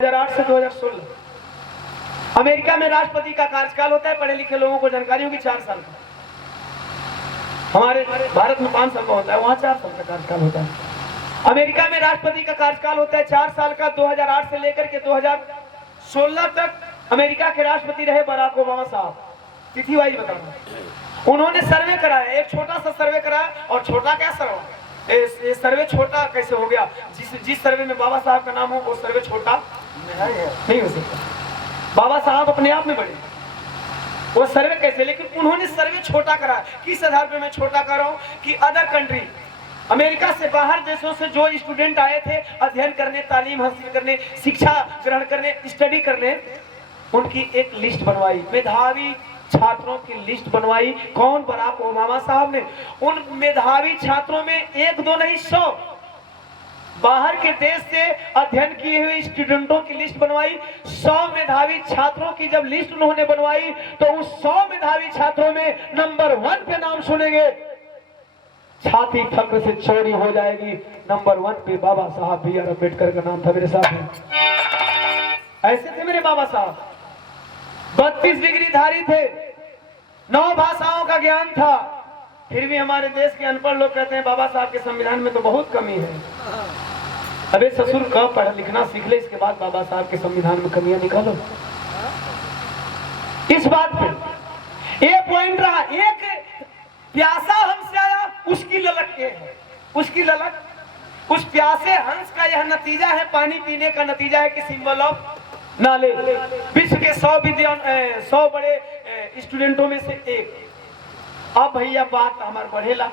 2008 से 2016 अमेरिका में राष्ट्रपति का कार्यकाल होता है। पढ़े लिखे लोगों को जानकारी होगी 4 साल का। हमारे भारत में 5 साल का होता है, वहां 4 साल का कार्यकाल होता है। अमेरिका में राष्ट्रपति का कार्यकाल होता है 4 साल का। 2008 से लेकर के 2016 तक अमेरिका के राष्ट्रपति रहे बराक ओबामा साहब। तिथि वाइज बताना। उन्होंने सर्वे कराया, एक छोटा सा सर्वे कराया। और छोटा क्या सर्वे, सर्वे छोटा कैसे हो गया? जिस सर्वे में बाबा साहब का नाम हो वो सर्वे छोटा नहीं हो सकता। बाबा साहब अपने आप में बड़े, वो सर्वे कैसे? लेकिन उन्होंने सर्वे छोटा करा। किस आधार पे मैं छोटा कर रहा हूं कि अदर कंट्री, अमेरिका से बाहर देशों से जो स्टूडेंट आए थे अध्ययन करने, तालीम हासिल करने, शिक्षा ग्रहण करने, स्टडी करने, उनकी एक लिस्ट बनवाई, मेधावी छात्रों की लिस्ट बनवाई। कौन? बराक ओबामा साहब ने। उन मेधावी छात्रों में 1-2 नहीं 100 बाहर के देश से अध्ययन किए हुए स्टूडेंटों की लिस्ट बनवाई। 100 मेधावी छात्रों की जब लिस्ट उन्होंने बनवाई तो उस 100 मेधावी छात्रों में नंबर 1 पे नाम सुनेंगे, छाती फक्र से चौड़ी हो जाएगी। नंबर 1 पे बाबा साहब बी आर अम्बेडकर का नाम था। मेरे साथ ऐसे थे मेरे बाबा साहब। 32 डिग्री धारी थे, 9 भाषाओं का ज्ञान था। फिर भी हमारे देश के अनपढ़ लोग कहते हैं बाबा साहब के संविधान में तो बहुत कमी है। अबे ससुर कब पढ़ा लिखना सीख ले, इसके बाद बाबा साहब के संविधान में कमियां निकालो। इस बात पे ये पॉइंट रहा। एक प्यासा हंस आया, उसकी ललक ये है, उसकी ललक, उस प्यासे हंस का यह नतीजा है, पानी पीने का नतीजा है कि सिंबल ऑफ नाले। विश्व के 100 बड़े स्टूडेंटों में से एक। अब भैया बात हमारे बढ़ेला,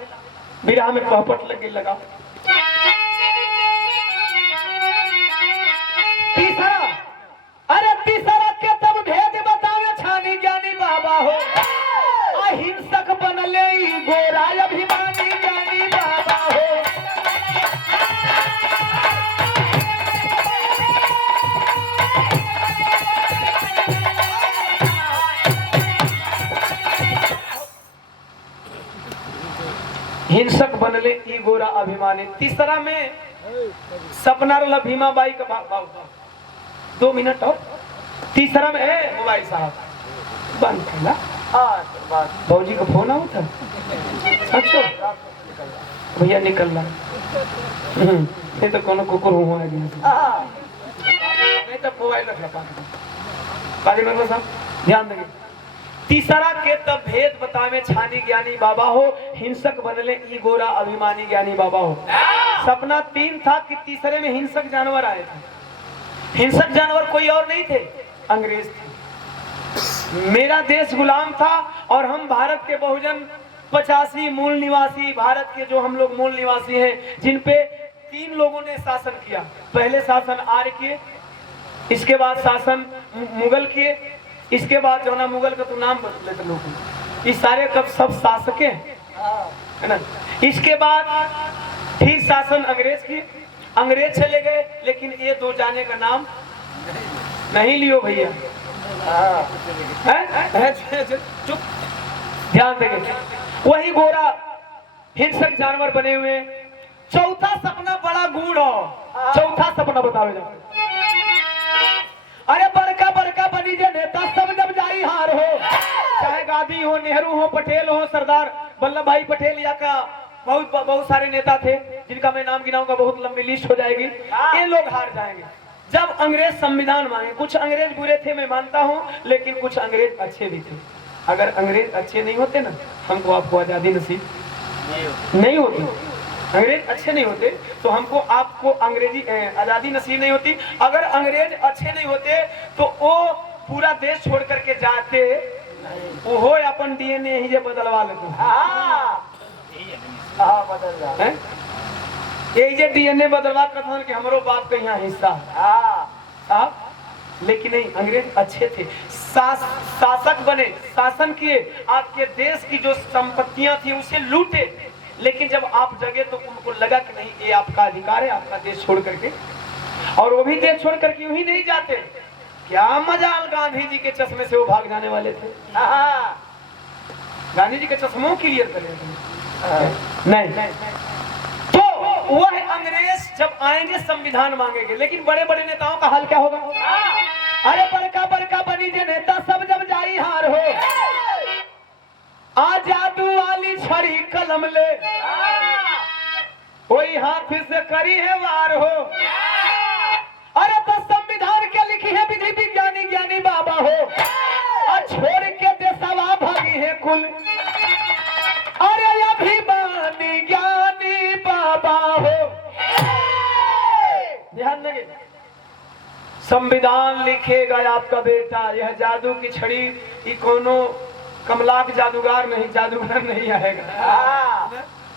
बिरहा में पहपट लगे लगा। तीसरा, अरे तीसरा के तब भेद बतावे छानी ज्ञानी बाबा हो। अहिंसक बनले गोरा अभिमानी ज्ञानी बाबा हो। हिंसक बनले ई गोरा अभिमानी। तीसरा में सपना रला भीमा बाई का बाबू। 2 मिनट और। तीसरा में मोबाइल साहब बंद करना। भौजी का फोन आओ था। अच्छा भैया निकल रहा नहीं तो कोनो कुकुर हुआ है नहीं तो मोबाइल रख रहा। साहब ध्यान देंगे। तीसरा के तब भेद बतावे छानी ज्ञानी बाबा हो। हिंसक बनले ई गोरा अभिमानी ज्ञानी बाबा हो। सपना 3 था कि तीसरे में हिंसक जानवर आए थे। हिंसक जानवर कोई और नहीं थे, अंग्रेज थे। मेरा देश गुलाम था और हम भारत के बहुजन 85 मूल निवासी, भारत के जो हम लोग मूल निवासी हैं, जिन पे 3 लोगों ने शासन किया। पहले शासन आर्य किए, इसके बाद शासन मुगल किए, इसके बाद जो ना मुगल का तो नाम बदल लेते लोग, इस सारे कब सब शासक है ना। इसके बाद फिर शासन अंग्रेज की, अंग्रेज चले गए, लेकिन ये 2 जाने का नाम नहीं लियो भैया। चुप, ध्यान देंगे। वही गोरा हिंसक जानवर बने हुए। चौथा सपना बड़ा गूढ़ हो। चौथा सपना बताओ जाओ। अरे बड़का बड़का बनी जे नेता सब जब जाई हार हो, चाहे गांधी हो, नेहरू हो, पटेल हो, सरदार वल्लभ भाई पटेल या का बहुत सारे नेता थे जिनका मैं नाम गिनाऊंगा, बहुत लंबी लिस्ट हो जाएगी। ये लोग हार जाएंगे। जब अंग्रेज संविधान मांगे, कुछ अंग्रेज बुरे थे मैं मानता हूं, लेकिन कुछ अंग्रेज अच्छे भी थे। अगर अंग्रेज अच्छे नहीं होते ना, हमको आपको आजादी नसीब नहीं होती। अंग्रेज अच्छे नहीं होते तो हमको आपको अंग्रेजी आजादी नसीब नहीं होती। अगर अंग्रेज अच्छे नहीं होते तो वो पूरा देश छोड़ करके जाते, वो हो अपन डीएनए ही बदलवा लेते। ये डीएनए बदलवा कर कि हमारो बाप का यहाँ हिस्सा। लेकिन नहीं, अंग्रेज अच्छे थे, शासक बने, शासन किए, आपके देश की जो संपत्तियां थी उसे लूटे। लेकिन जब आप जगे तो उनको लगा कि नहीं, ये आपका अधिकार है, आपका देश छोड़ करके। और वो भी देश छोड़ करके यूं ही नहीं जाते। क्या मजाल, गांधी जी के चश्मे से वो भाग जाने वाले थे। गांधी जी के चश्मों क्लियर कर नहीं। तो वह अंग्रेज जब आएंगे संविधान मांगेंगे, लेकिन बड़े बड़े नेताओं का हाल क्या होगा? अरे बड़का बड़का बनी जे नेता सब जब जाई हार हो, आ जादू वाली छड़ी कलम ले, वही हाथ से करी है वार हो। अरे तो संविधान के लिखी है विधि विज्ञानी ज्ञानी बाबा हो, और छोड़ के देशवा भागी है कुल, अरे अभिमानी ज्ञानी बाबा हो। ध्यान देंगे, संविधान लिखेगा आपका बेटा, यह जादू की छड़ी ये कोनो कमलाक जादूगर नहीं, जादूगर नहीं आएगा।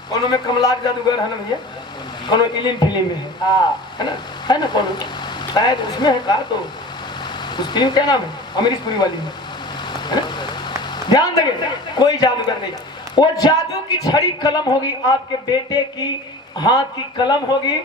कोनो में कमलाक जादूगर है ना भैया, कोनो इलिम फिल्म में है ना कोनो, शायद उसमें है कहा, तो उस फिल्म क्या नाम है, अमरीश पुरी वाली में, है ना? ध्यान देंगे, कोई जादूगर नहीं, वो जादू की छड़ी कलम होगी, आपके बेटे की हाथ की कलम होगी,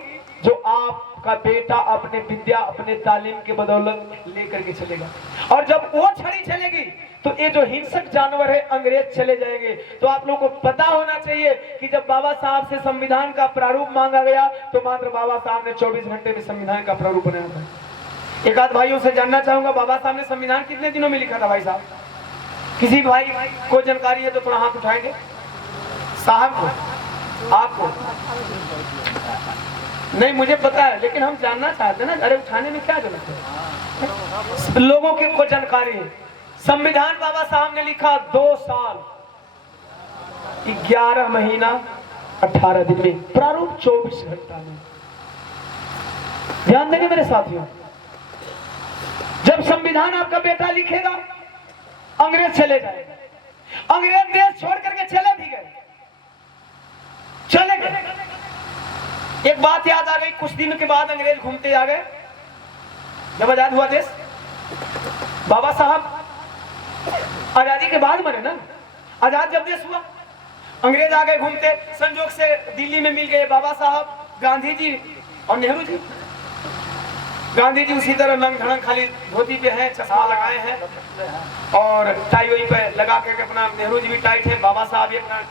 जो आपका बेटा अपने विद्या अपने तालीम के बदौलत लेकर के चलेगा। और जब वो छड़ी चलेगी तो ये जो हिंसक जानवर है अंग्रेज चले जाएंगे। तो आप लोगों को पता होना चाहिए कि जब बाबा साहब से संविधान का प्रारूप मांगा गया तो मात्र बाबा साहब ने 24 घंटे में संविधान का प्रारूप बनाया था। एक आध भाइयों से जानना चाहूंगा, बाबा साहब ने संविधान कितने दिनों में लिखा था भाई साहब? किसी भाई को जानकारी है तो थोड़ा हाथ उठाएंगे। साहब को, आपको नहीं, मुझे पता है, लेकिन हम जानना चाहते हैं ना। अरे उठाने में क्या जरूरत है, लोगों के को जानकारी है। संविधान बाबा साहब ने लिखा 2 साल 11 महीना 18 दिन में, प्रारूप 24 घंटा में। ध्यान देंगे मेरे साथियों, जब संविधान आपका बेटा लिखेगा अंग्रेज चले जाएगा। अंग्रेज देश छोड़ करके चले भी गए, चले गए। एक बात याद आ गई, कुछ दिनों के बाद अंग्रेज घूमते आ गए। जब आजाद हुआ देश, बाबा साहब आजादी के बाद मरे ना, आजाद जब देश हुआ अंग्रेज आ गए घूमते, संजोग से दिल्ली में मिल गए बाबा साहब, गांधी जी और नेहरू जी। गांधी जी उसी तरह नंग धड़ंग खाली धोती पे हैं, चश्मा लगाए हैं और टाई वही पे लगा के अपना, नेहरू जी भी टाइट है, बाबा साहब भी अपना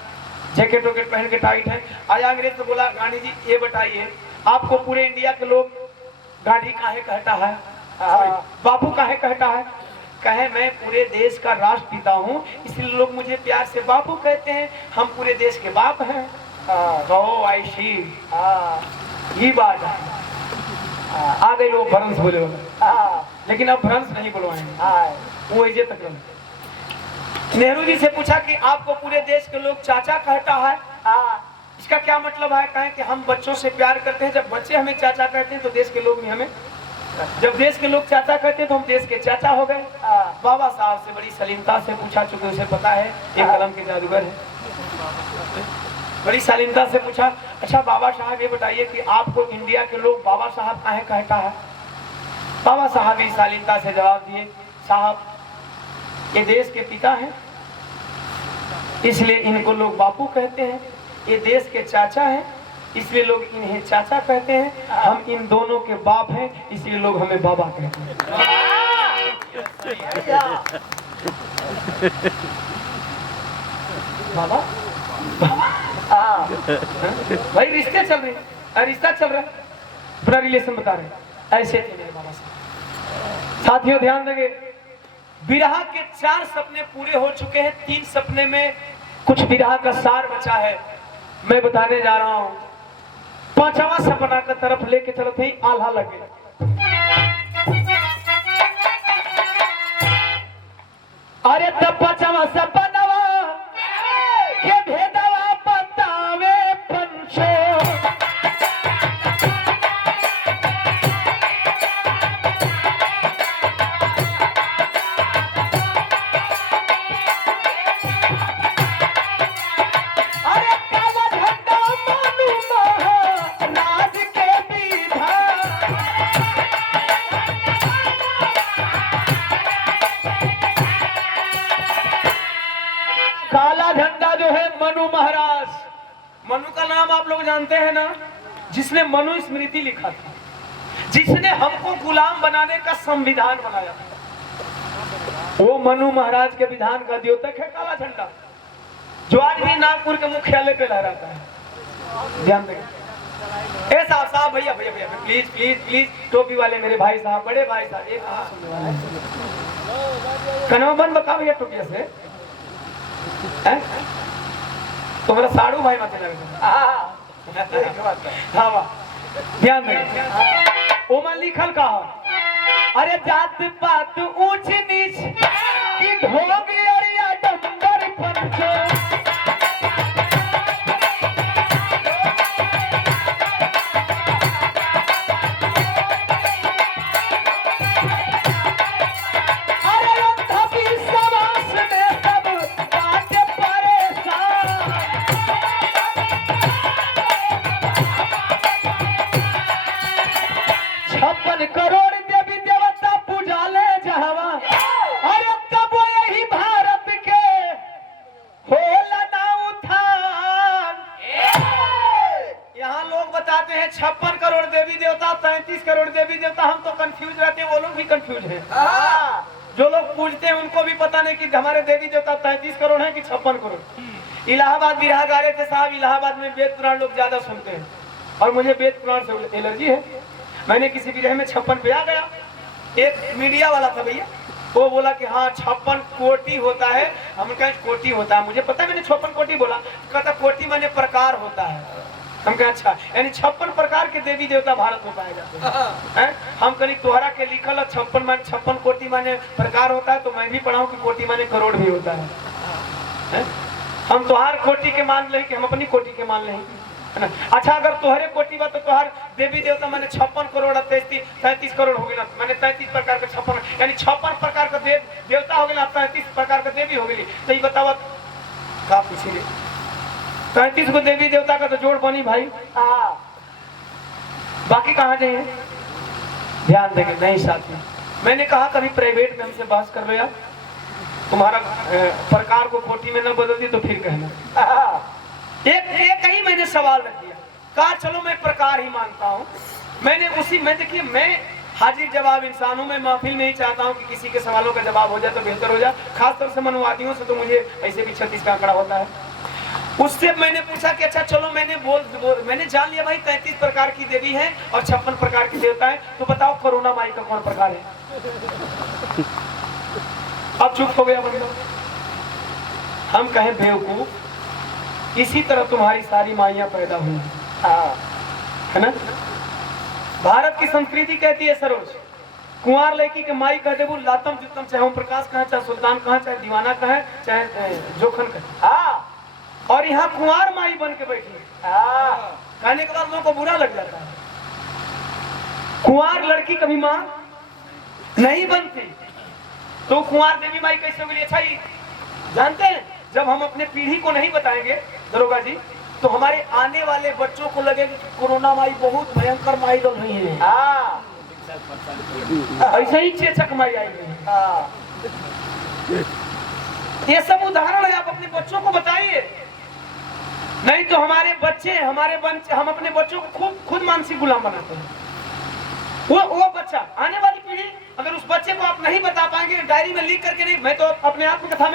जैकेट वैकेट पहन के टाइट है। आया अंग्रेज तो बोला, गांधी जी ये बताइए आपको पूरे इंडिया के लोग गांधी काहे कहता है, बापू काहे कहता है? कहे मैं पूरे देश का राष्ट्रपिता हूँ, इसलिए लोग मुझे प्यार से बापू कहते हैं, हम पूरे देश के बाप हैं। तो ऐसी ये बात है। आ गए लोग भ्रंश बोले, लेकिन अब भ्रंश नहीं बुलवाएंगे, वो इज्जत तक। नेहरू जी से पूछा कि आपको पूरे देश के लोग चाचा कहता है, इसका क्या मतलब है? कहें कि हम बच्चों से प्यार करते हैं, जब बच्चे हमें चाचा कहते हैं तो देश के लोग भी हमें, जब देश के लोग चाचा कहते हैं तो हम देश के चाचा हो गए। बाबा साहब से बड़ी शालीनता से पूछा, चूंकि उसे पता है ये कलम के जादूगर है, बड़ी शालीनता से पूछा, अच्छा बाबा साहब ये बताइए कि आपको इंडिया के लोग बाबा साहब काहे कहता है? बाबा साहब भी शालीनता से जवाब दिए, साहब ये देश के पिता हैं इसलिए इनको लोग बापू कहते हैं, ये देश के चाचा हैं इसलिए लोग इन्हें चाचा कहते हैं, हम इन दोनों के बाप हैं इसलिए लोग हमें बाबा कहते हैं। बाबा भाई रिश्ते चल रहे, रिश्ता चल रहा है, अपना रिलेशन बता रहे, ऐसे थे मेरे बाबा साहब। साथियों ध्यान देंगे, विरह के 4 सपने पूरे हो चुके हैं, 3 सपने में कुछ विरह का सार बचा है, मैं बताने जा रहा हूं। 5वां सपना का तरफ लेके चलते ही आल्हा लगे। अरे तब 5वां सपनवा के भेदवा बतावे पंचो, मनु का नाम आप लोग जानते हैं ना, जिसने मनु स्मृति लिखा था, जिसने हमको गुलाम बनाने का संविधान बनाया, वो मनु महाराज के विधान का द्योतक है काला झंडा, जो आज भी नागपुर के मुख्यालय पे लहराता है। ध्यान देंगे, ए साहब साहब भैया भैया भैया प्लीज प्लीज प्लीज, टोपी वाले मेरे भाई साहब, बड़े भाई साहब, ये कहाँ सुनने वाले हैं? कनवा बन बता भैया टोपिया से तुम्हारा साड़ू भाई मत लगे। हाँ वाह, ध्यान दे। ओमा लिखल कहा, अरे जात पात ऊंच नीच की ढोगी अरिया डंबर पंचो, करोड़ देवी देवता पूजा ले जहवा, अरे तब यही भारत के होला ना उठान। यहाँ लोग बताते हैं 56 करोड़ देवी देवता, 33 करोड़ देवी देवता, हम तो कंफ्यूज रहते हैं, वो लोग भी कंफ्यूज हैं। जो लोग पूछते हैं उनको भी पता नहीं कि हमारे देवी देवता 33 करोड़ हैं कि 56 करोड़। इलाहाबाद बिरहा गा रहे थे साहब, इलाहाबाद में वेद पुराण लोग ज्यादा सुनते हैं और मुझे वेद पुराण से एलर्जी है। मैंने किसी विरह में 56 पे आ गया, एक मीडिया वाला था भैया, वो बोला कि हाँ 56 कोटि होता है। हम कहें कोटि होता है, मुझे पता है, मैंने 56 कोटि बोला, कहता कोटि माने प्रकार होता है। हम कहें अच्छा, यानी 56 प्रकार के देवी देवता भारत में पाए जाते हैं। हम कहीं तोहरा के लिखल है 56 कोटि माने प्रकार होता है, तो मैं भी पढ़ाऊं कि कोटि माने करोड़ भी होता है। हम तोहार कोटि के मान ले कि हम अपनी कोटि के मान नहीं। अच्छा, अगर तोहरे कोटि बा तो तोहार देवी देवता मैंने 56 करोड़ 33 करोड़ हो गए ना, मैंने 33 प्रकार के 56 यानी 56 प्रकार का देवता हो गए, 33 प्रकार का देवी हो गई। तो ये बतावा का पूछिए, 33 को देवी देवता का तो जोड़ बनी भाई। बाकी कहाँ जाइए, ध्यान देंगे नहीं साथी। मैंने कहा कभी प्राइवेट में हमसे बहस कर लो यार, तुम्हारा प्रकार को कोटि में न बदल दी तो फिर कहना। एक ही मैंने सवाल रख दिया, कहा चलो मैं प्रकार ही मानता हूँ। मैं देखिए, मैं हाजिर जवाब इंसान हूँ, मैं महफिल में ही चाहता हूँ कि किसी के सवालों का जवाब हो जाए तो बेहतर हो जाए। खासतौर से मनवादियों से तो मुझे ऐसे भी 36 का आंकड़ा होता है। उससे मैंने पूछा कि अच्छा चलो, मैंने जान लिया भाई 33 प्रकार की देवी है और 56 प्रकार की देवता है, तो बताओ करुणा माई का कौन प्रकार है? अब चुप हो गया बंदा। हम कहें बेवकूफ, इसी तरह तुम्हारी सारी माइयां पैदा हुई है ना। भारत की संस्कृति कहती है सरोज, कुंवार लड़की के माई कह देबू लातम जुतम, चाहे ओम प्रकाश कहे, चाहे सुल्तान कहे, चाहे दीवाना कहे, चाहे जोखन कहे। और यहाँ कुंवार माई बन के बैठी कहने के बाद लोगों को बुरा लग जाता है। कुंवार लड़की कभी मां नहीं बनती, तो कुंवार देवी माई कैसे मिली? अच्छा, जानते हैं जब हम अपने पीढ़ी को नहीं बताएंगे दरोगा जी, तो हमारे आने वाले बच्चों को लगेगा कि कोरोना माई बहुत भयंकर माई लोग नहीं है। ऐसे ही चेचक माई आई है। ये सब उदाहरण है, आप अपने बच्चों को बताइए, नहीं तो हमारे बच्चे हम अपने बच्चों को खुद मानसिक गुलाम बनाते हैं। वो बच्चा, आने वाली पीढ़ी, अगर उस बच्चे को आप नहीं बता पाएंगे, डायरी में लिख करके नहीं, मैं तो अपने आप में कथा में